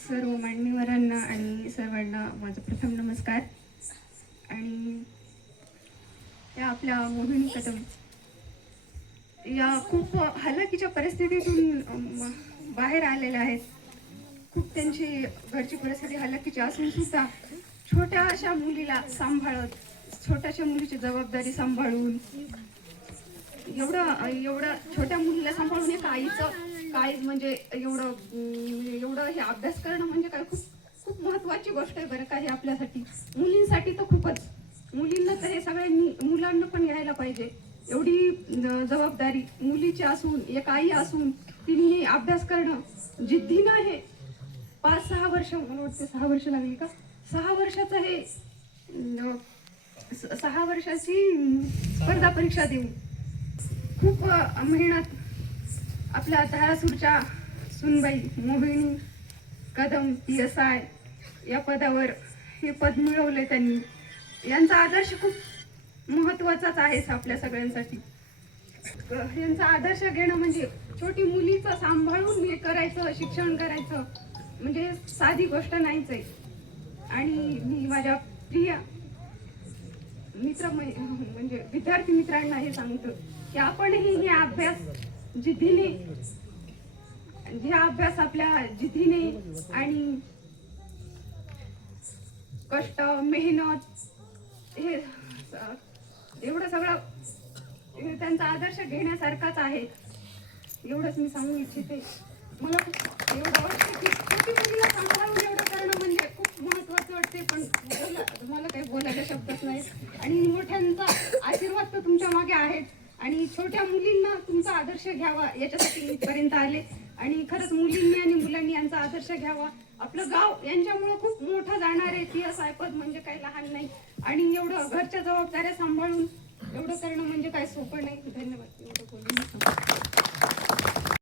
सर्व मान्यवरांना आणि सर्वांना माझा प्रथम नमस्कार. आणि या आपल्या मोहिनी कदम या खूप हलाखीच्या परिस्थितीतून बाहेर आलेल्या आहेत. खूप त्यांची घरची परिस्थिती हलाखीची असून सुद्धा छोट्या अशा मुलीला सांभाळत, छोट्याशा मुलीची जबाबदारी सांभाळून, एवढं छोट्या मुलीला सांभाळून एका आईचं काय म्हणजे एवढं हे अभ्यास करणं म्हणजे काय खूप खूप महत्त्वाची गोष्ट आहे बरं का. हे आपल्यासाठी मुलींसाठी तर खूपच, मुलींना तर हे सगळ्यांनी मुलांना पण घ्यायला पाहिजे. एवढी जबाबदारी मुलीची असून, एक आई असून तिने अभ्यास करणं जिद्दीनं आहे. 5-6 वर्ष, मला वाटतं 6 वर्ष लागली का, 6 वर्षाचं हे 6 वर्षाची स्पर्धा परीक्षा देऊन खूप मेहनत आपल्या धारासूरच्या सुनबाई मोहिनी कदम PSI या पदावर हे पद मिळवले त्यांनी. यांचा आदर्श खूप महत्त्वाचाच आहे आपल्या सगळ्यांसाठी. यांचा आदर्श घेणं म्हणजे छोटी मुलीचं सांभाळून हे करायचं, शिक्षण करायचं म्हणजे साधी गोष्ट नाहीच आहे. आणि मी माझ्या प्रिय मित्र म्हणजे विद्यार्थी मित्रांना हे सांगतो की आपणही हे अभ्यास जिद्दीने, हे अभ्यास आपल्या जिद्दीने आणि कष्ट, मेहनत हे एवढं सगळं त्यांचा आदर्श घेण्यासारखाच आहे. एवढंच मी सांगू इच्छिते. मला एवढं वाटतं की छोटी मुलीला सांभाळून एवढं करणं म्हणजे खूप महत्त्वाचं वाटते. पण मला काही बोलायला शब्दच नाही. आणि मोठ्यांचा आशीर्वाद तर तुमच्या मागे आहेत आणि छोट्या मुलींना तुमचा आदर्श घ्यावा याच्यासाठी मी इथपर्यंत आले. आणि खरंच मुलींनी आणि मुलांनी यांचा आदर्श घ्यावा. आपलं गाव यांच्यामुळं खूप मोठं जाणार आहे. PSI पद म्हणजे काही लहान नाही. आणि एवढं घरच्या जबाबदाऱ्या सांभाळून एवढं करणं म्हणजे काही सोपं नाही. धन्यवाद. एवढं बोलून